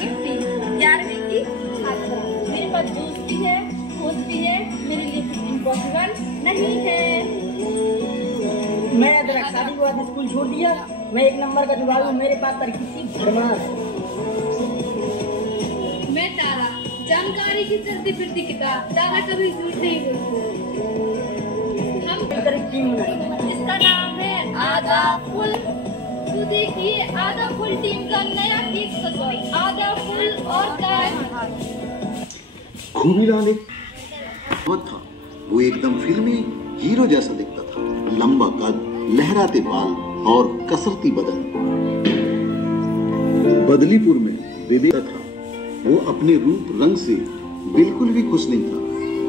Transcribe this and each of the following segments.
चिट्ठी 11वीं की छात्रा। मेरे पास दोस्त भी है, खोज भी है, मेरे लिए कुछ इम्पॉसिबल नहीं है। मैं अदरक शादी के बाद स्कूल छोड़ दिया। मैं 1 नंबर का जुगाड़ू, मेरे पास तरकीब भरमार। मैं तारा, जानकारी की चलती फिरती किताब, तारा कभी झूठ नहीं बोलती। हम इसका नाम है आधा फुल। तो देखिए आधा फुल टीम का नया केक सॉरी आधा फुल और खूबीलाल एक बहुत था। वो एकदम फिल्मी हीरो जैसा दिखता था। लंबा कद, लहराते बाल और कसरती बदन। बदलीपुर में विवेक था। वो अपने रूप रंग से बिल्कुल भी खुश नहीं था,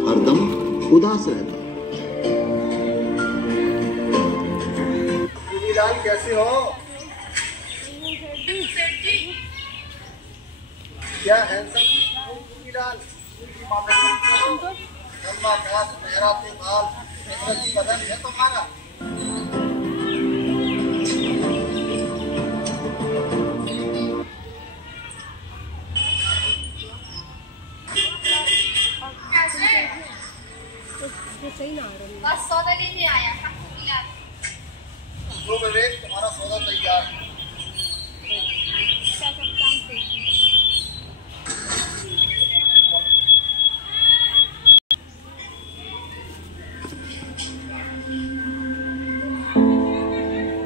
हरदम उदास रहता। खूबीलाल कैसे हो? क्या हैंडसम खूबीलाल, लंबा कद, लहराते बाल, कसरती बदन है तुम्हारा। बस सौदा लेने आया था खूबीलाल। लो विवेक, तुम्हारा सौदा तैयार है।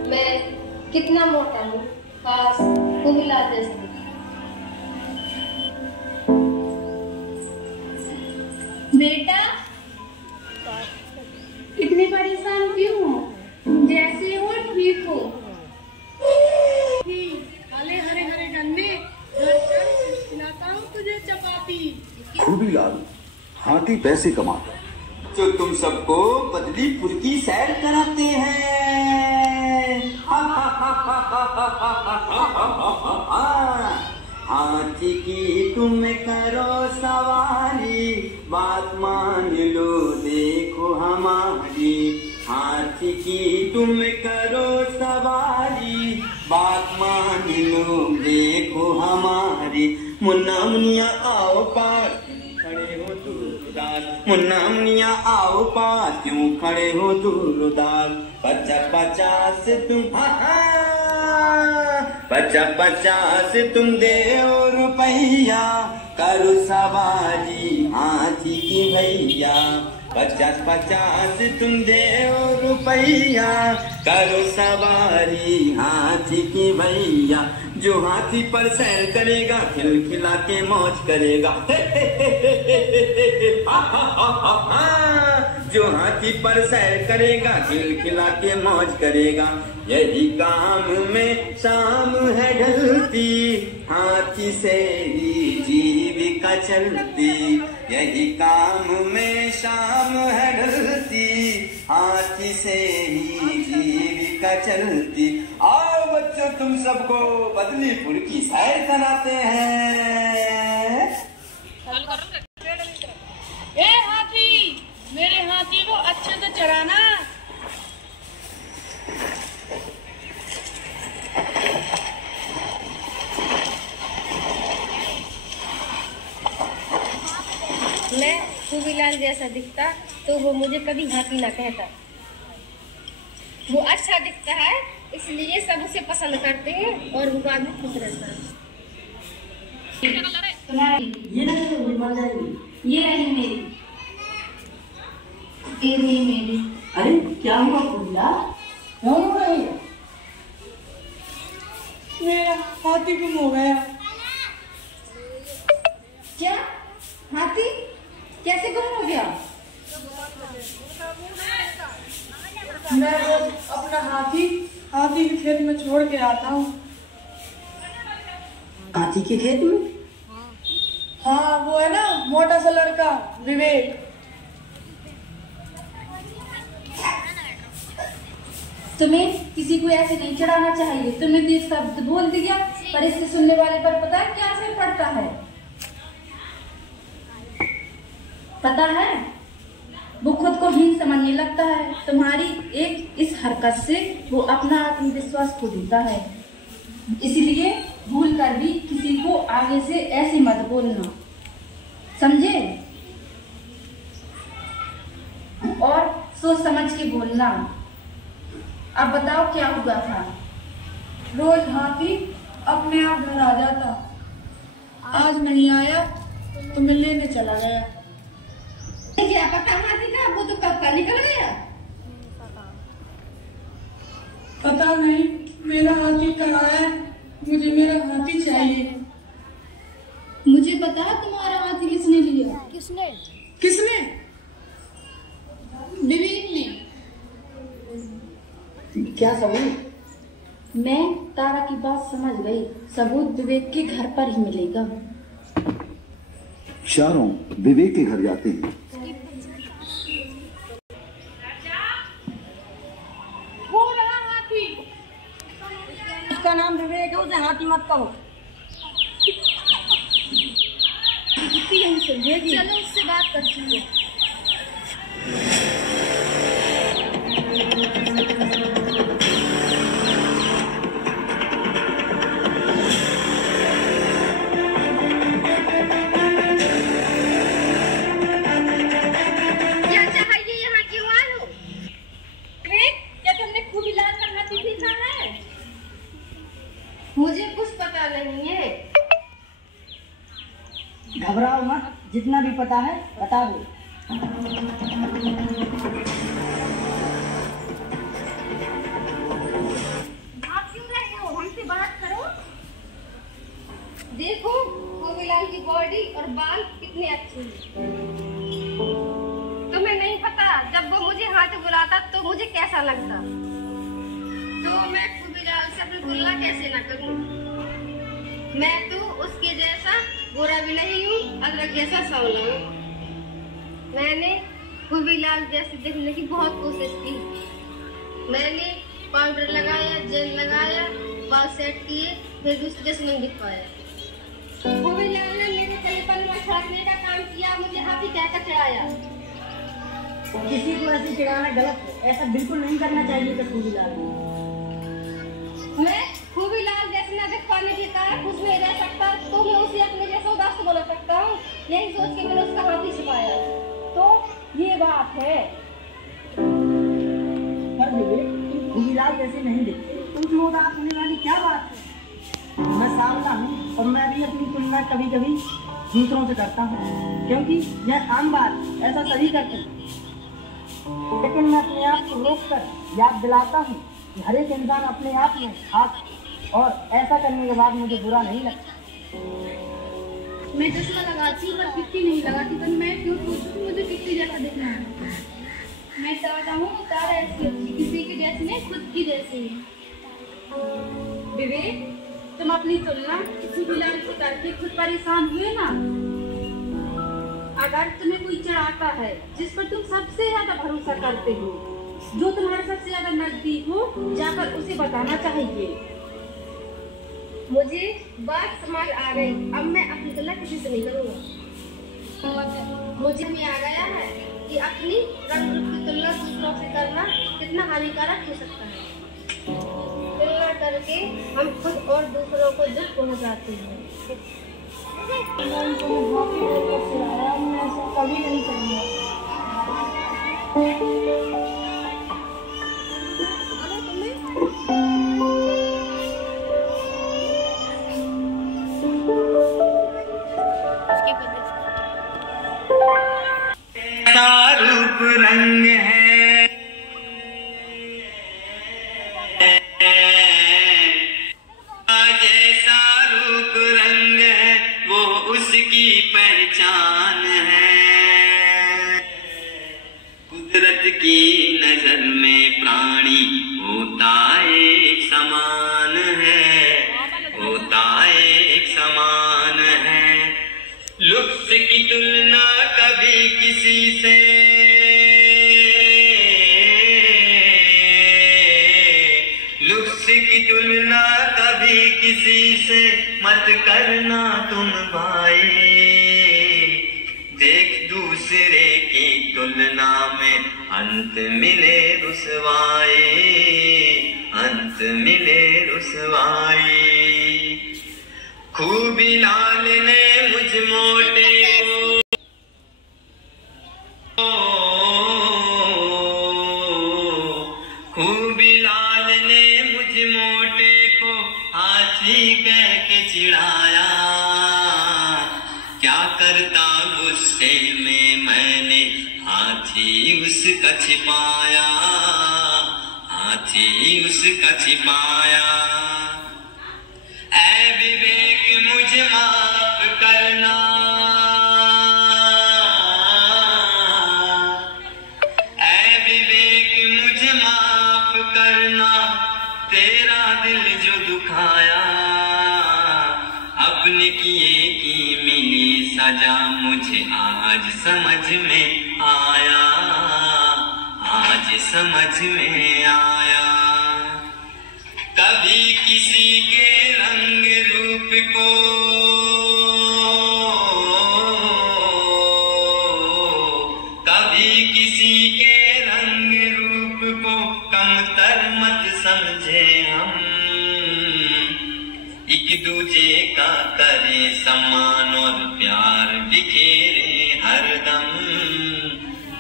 मैं कितना मोटा हूँ, काश खूबीलाल जैसा दिखूं। बेटा इतनी परेशान क्यों हो? जैसे हो ठीक हो। काले हरे हरे गन्ने, घर चल खिलाता हूँ तुझे चपाती। खूबीलाल हाथी पैसे कमाता जो तुम सबको बदलीपुर की सैर कराते हैं। हाथी की तुम करो सवारी, बात मान लो देखो हमारी। हाथी की तुम करो सवारी, बात मान लो देखो हमारी। मुन्ना मुनिया आओ पास, खड़े हो दूर उदास। मुन्ना मुनिया आओ पास, क्यों खड़े हो दूर उदास। 50-50 तुम 50-50 तुम दे रुपैया, करो सवारी हाथी की भैया। 50-50 तुम दे रुपैया, करो सवारी हाथी की भैया। जो हाथी पर सैर करेगा, खिलखिला के मौज करेगा। जो हाथी पर सैर करेगा, खिलखिला के मौज करेगा। यही काम में शाम है ढलती, हाथी से ही जीविका चलती। यही काम में शाम है ढलती, हाथी से ही जीविका चलती। आओ बच्चों, तुम सबको बदलीपुर की सैर कराते हैं। ए हाथी, मेरे हाथी को अच्छे से चराना। मैं खूबीलाल जैसा दिखता तो वो मुझे कभी हाथी ना कहता। वो अच्छा दिखता है इसलिए सब उसे पसंद करते हैं और वो बाद में खुश रहता है। ये नहीं मर जाएगी। ये रही मेरी, ये रही मेरी। अरे क्या हुआ खूबीलाल, क्यों रो रही है? मेरा हाथी गुम हो गया। क्या हाथी कैसे गुम हो गया? मैं रोज अपना हाथी के खेत में छोड़ के आता हूँ। हाथी के खेत में? हाँ, वो है ना मोटा सा लड़का विवेक। तुम्हें किसी को ऐसे नहीं चढ़ाना चाहिए। तुमने तो ये शब्द बोल दिया, पर इससे सुनने वाले पर पता है क्या असर पड़ता है? पता है, वो खुद को हीन समझने लगता है। तुम्हारी एक इस हरकत से वो अपना आत्मविश्वास खो देता है। इसलिए भूल कर भी किसी को आगे आगे से ऐसे मत बोलना, समझे? और सोच समझ के बोलना। अब बताओ क्या हुआ था? रोज हाथी अपने आप घर आ जाता, आज नहीं आया तो मैं लेने चला गया। क्या पता हाथी का, वो तो कब का निकल गया। पता नहीं मेरा हाथी कहाँ है, मुझे मेरा हाथी चाहिए। मुझे पता है तुम्हारा हाथी किसने लिया। किसने? विवेक ने। क्या सबूत? मैं तारा की बात समझ गई, सबूत विवेक के घर पर ही मिलेगा। चारों विवेक के घर जाते हैं। वो रहा हाथी। उसका नाम विवेक है, उसे हाथी मत कहो। चलो उससे बात करती हूँ। मुझे कुछ पता नहीं है। घबराओ मत, जितना भी पता है बता दो। आप क्यों रहे हो? हमसे बात करो। देखो गोविलाल की बॉडी और बाल कितने अच्छे हैं। तुम्हें नहीं पता जब वो मुझे हाथ बुलाता तो मुझे कैसा लगता, तो मैं गोविलाल से अपनी तुलना कैसे न करूं। मैं तो उसके जैसा गोरा भी नहीं हूँ, अदरक जैसा सांवला हूँ। मैंने गोविलाल जैसे दिखने की बहुत कोशिश की। मैंने पाउडर लगाया, जेल लगाया, बाल सेट किए, फिर भी उसके जैसे नहीं दिख पाया। गोविलाल ने मेरे गले पर छिड़कने का काम किया, मुझे हाथी कहकर चढ़ाया। किसी को ऐसे चिढ़ाना गलत है, ऐसा बिल्कुल नहीं करना चाहिए। तो गोविलाल मैं गोविलाल जैसे न दिख पाने के कारण खुश नहीं रह सकता, तो मैं उसे अपने जैसा उदास तो बोल सकता हूँ। यही सोच के मैंने उसका हाथी छिपाया। तो ये बात है। पर विवेक, तुम गोविलाल जैसे नहीं दिखते, तुम उदास होने वाली क्या बात है? मैं सांवला हूँ और मैं भी अपनी तुलना कभी कभी दूसरों से करता हूँ, क्योंकि यह आम बात, ऐसा सभी करते हैं। लेकिन मैं अपने आप को रोककर याद दिलाता हूँ कि हर एक इंसान अपने आप में खास, और ऐसा करने के बाद मुझे बुरा नहीं लगता। मैं चश्मा लगाती हूँ पर कितनी नहीं लगाती, पर मैं क्यों सोचूं कि मुझे कितनी जैसा दिखना है। मैं चाहता हूँ तारा ऐसी अच्छी, किसी की जैसी नहीं, खुद की जैसी। विवेक, तुम अपनी तुलना किसी गोविलाल से करके खुद परेशान हुए ना। अगर तुम्हें कोई चढ़ाता है जिस पर तुम सबसे ज्यादा भरोसा करते हो, जो तुम्हारे सबसे ज्यादा नजदीक हो, जाकर उसे बताना चाहिए। मुझे बात समझ आ गई, अब मैं अपनी तुलना किसी से नहीं करूँगा। मुझे भी आ गया है कि अपनी रंग रूप की तुलना दूसरों से करना कितना हानिकारक हो सकता है। तुलना करके हम खुद और दूसरों को दुख पहुँचाते हैं। मैं ऐसा कभी नहीं करूँगा। रूप रंग है जैसा रूप रंग है वो उसकी पहचान है। कुदरत की नजर में प्राणी होता एक समान है, होता एक समान है। लुक्स की तुलना कभी किसी से की तुलना कभी किसी से मत करना तुम भाई। देख दूसरे की तुलना में अंत मिले रुसवाई, अंत मिले रुसवाई। खूबी लाल ने मुझ मोटे को, खूबी लाल ने मुझ मोटे को हाथी कह के चिढ़ाया। क्या करता गुस्से में मैंने हाथी उसका छिपाया, हाथी उसका छिपाया। ऐ विवेक मुझे माफ करना, ऐ विवेक मुझे माफ करना, तेरा दिल जो दुखाया। अपने किए की मिली सजा मुझे आज समझ में आया, आज समझ में आया। कभी किसी के रंग रूप को, कभी किसी के रंग रूप को कमतर मत समझे हम। एक दूजे का करे सम्मान और प्यार बिखेरे हरदम,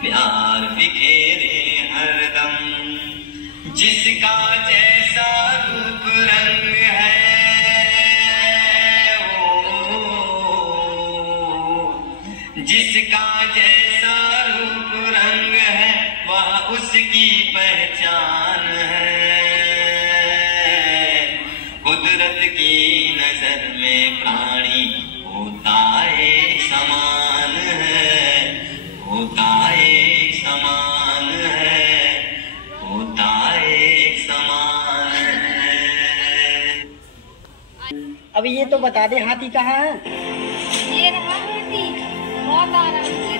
प्यार बिखेरे हरदम। जिसका जैसा रूप रंग है जिसका जैसा रूप रंग है वह उसकी पहचान है। कुदरत की नजर में प्राणी होता एक समान है, होता एक समान है, होता एक समान है। अब ये तो बता दे हाथी कहाँ है? ये रहा हाथी, बहुत आराम से